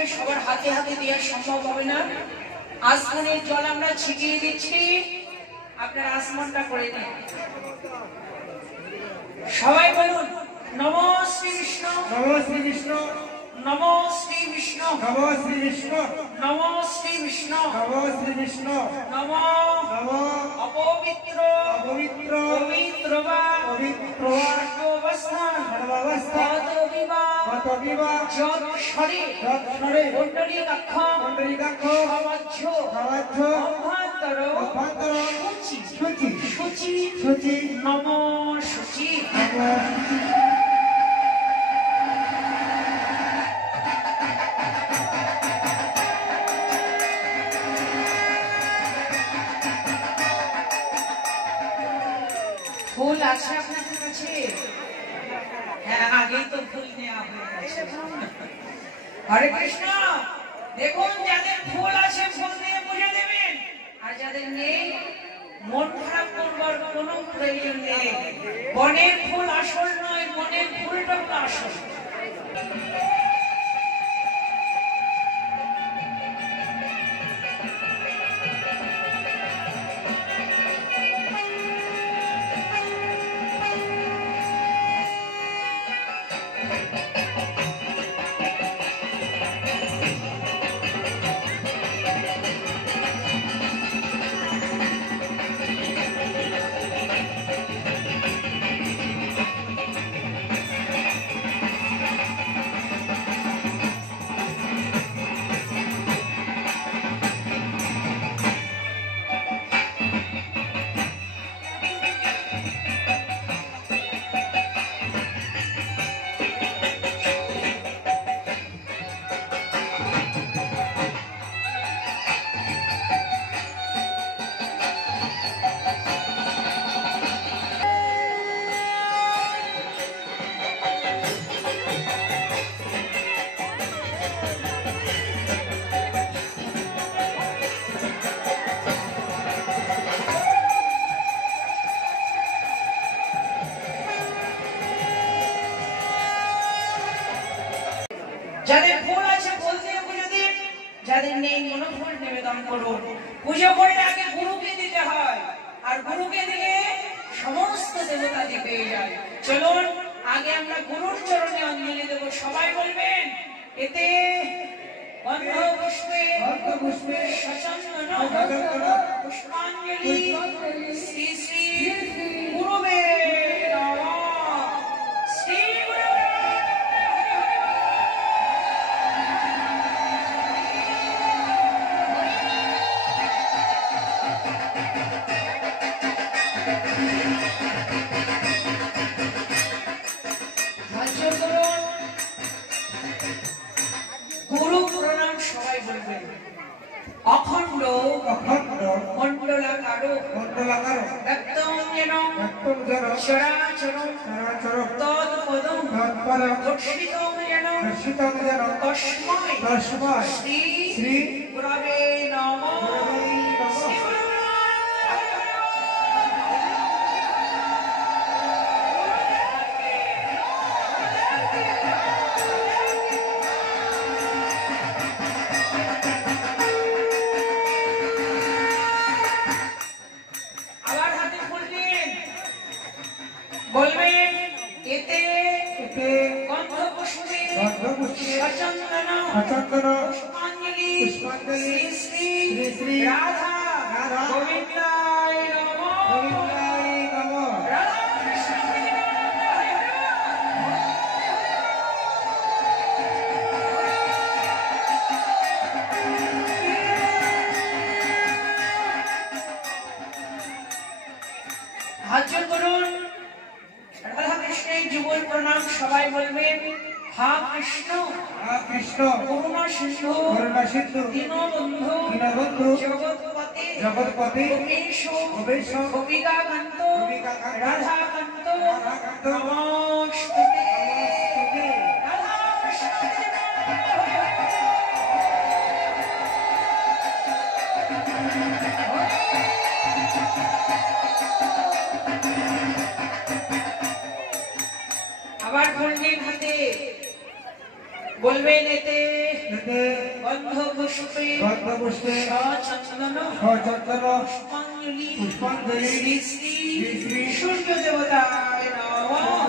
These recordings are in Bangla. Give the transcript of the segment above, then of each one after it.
করে সবার হাতে হাতে দেওয়া সম্ভব হবে না। আসমানের জল আমরা ছিটিয়ে দিচ্ছি, আপনার আসমানটা করে দিন। সবাই বলুন নমো শ্রী বিষ্ণু, নমো শ্রী বিষ্ণু, নমো শ্রী বিষ্ণু, নমো শ্রী বিষ্ণু, নমো শ্রী বিষ্ণু, নমো শ্রী বিষ্ণু, নমো নমো অপবিত্র পবিত্র পবিত্র বা পবিত্র সর্বাবস্থান সর্বাবস্থা কত বিবাহ যত শরীর যৎসরে পুণ্ডরীকাক্ষ পুণ্ডরীকাক্ষ সমাজ্য সমাজ্য অভ্যন্তর অভ্যন্তর শুচি শুচি শুচি শুচি নমো শুচি। নমো ফুল আছে আপনাদের কাছে? হ্যাঁ, আগেই তো ফুল নেওয়া হয়ে গেছে। হরে কৃষ্ণ। দেখুন, যাদের ফুল আছে ফুল দিয়ে পুজো দেবেন, আর যাদের নেই মন খারাপ করবার কোনো প্রয়োজন নেই। বনের ফুল আসল নয়, মনের ফুলটা হলো আসল। যাদের ফুল আছে ফুল দিয়ে পুজো দিন, যাদের নেই মনোফুল নিবেদন করুন। পুজো করলে আগে গুরুকে দিতে হয়, আর গুরুকে দিলে সমস্ত দেবতাকে পেয়ে যায়। চলুন আগে আমরা গুরুর চরণে অঞ্জলি দেব। সবাই বলবেন এতে গন্ধ পুষ্পে সচন্দন পুষ্পাঞ্জলি শ্রী শ্রী গুরুবে নমঃ। শ্রী গুরুবে গুরু প্রণাম। সবাই বলবেন অখণ্ড অখণ্ড মণ্ডলাকার মণ্ডলাকার ব্যক্তং যেন ব্যক্তং যেন চরাচর চরাচর তৎপদং তৎপরং দর্শিতং যেন দর্শিতং যেন তস্মৈ তস্মৈ শ্রী শ্রী গুরবে নমঃ। গুরবে নমঃ। শ্রী গুরবে আবার হাতে ফুল দিন। বলবেন এতে গন্ধ পুষ্পে সচন্দন পুষ্পাঞ্জলি শ্রী শ্রী রাধা গোবিন্দায় নমঃ। রাধা কৃষ্ণ হরে হরে। হাত জোড় করুন। রাধা কৃষ্ণের যুগল প্রণাম। সবাই বলবেন হা কৃষ্ণ কৃষ্ণ করুণা সিন্ধু করুণা সিন্ধু দীনবন্ধু দীনবন্ধু জগৎপতে জগৎপতি গোপীশ গোপীশ গোপিকাকান্ত গোপিকাকান্ত রাধাকান্ত রাধাকান্ত নমস্তুতে। নমস্তুতে। রাধা কৃষ্ণ আবার বলবেন হাতে, বলবেন এতে এতে গন্ধ পুষ্পে সচন্দন পুষ্পাঞ্জলি শ্রী শ্রী সূর্য দেবতায় নমঃ।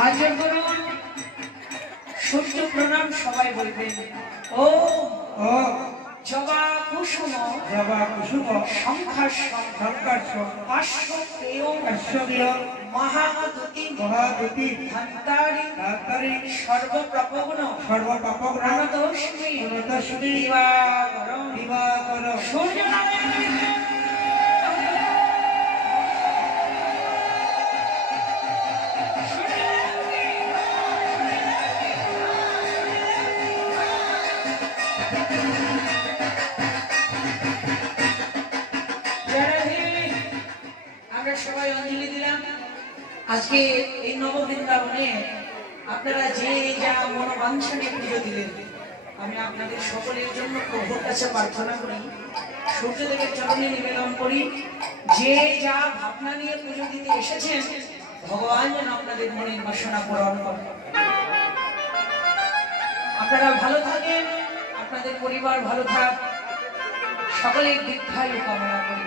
হাজার করুন সূর্য প্রণাম সবাই বলবেন। ও জবা কুসুম সংখ্যাস্য মহাদুতি ধন্তারি সর্বপ্রপগ্ন প্রাণতোষ্মি দিবাকর সূর্য সবাই অঞ্জলি দিলাম। আজকে এই নববৃন্দাবনে আপনারা যে যা মনোবাঞ্ছা নিয়ে পুজো দিলেন, আমি আপনাদের সকলের জন্য প্রভুর কাছে প্রার্থনা করি, সূর্যদেবের চরণে নিবেদন করি, যে যা ভাবনা নিয়ে পুজো দিতে এসেছেন ভগবান যেন আপনাদের মনের বাসনা পূরণ করেন। আপনারা ভালো থাকেন, আপনাদের পরিবার ভালো থাক, সকলের দীর্ঘায়ু কামনা করি।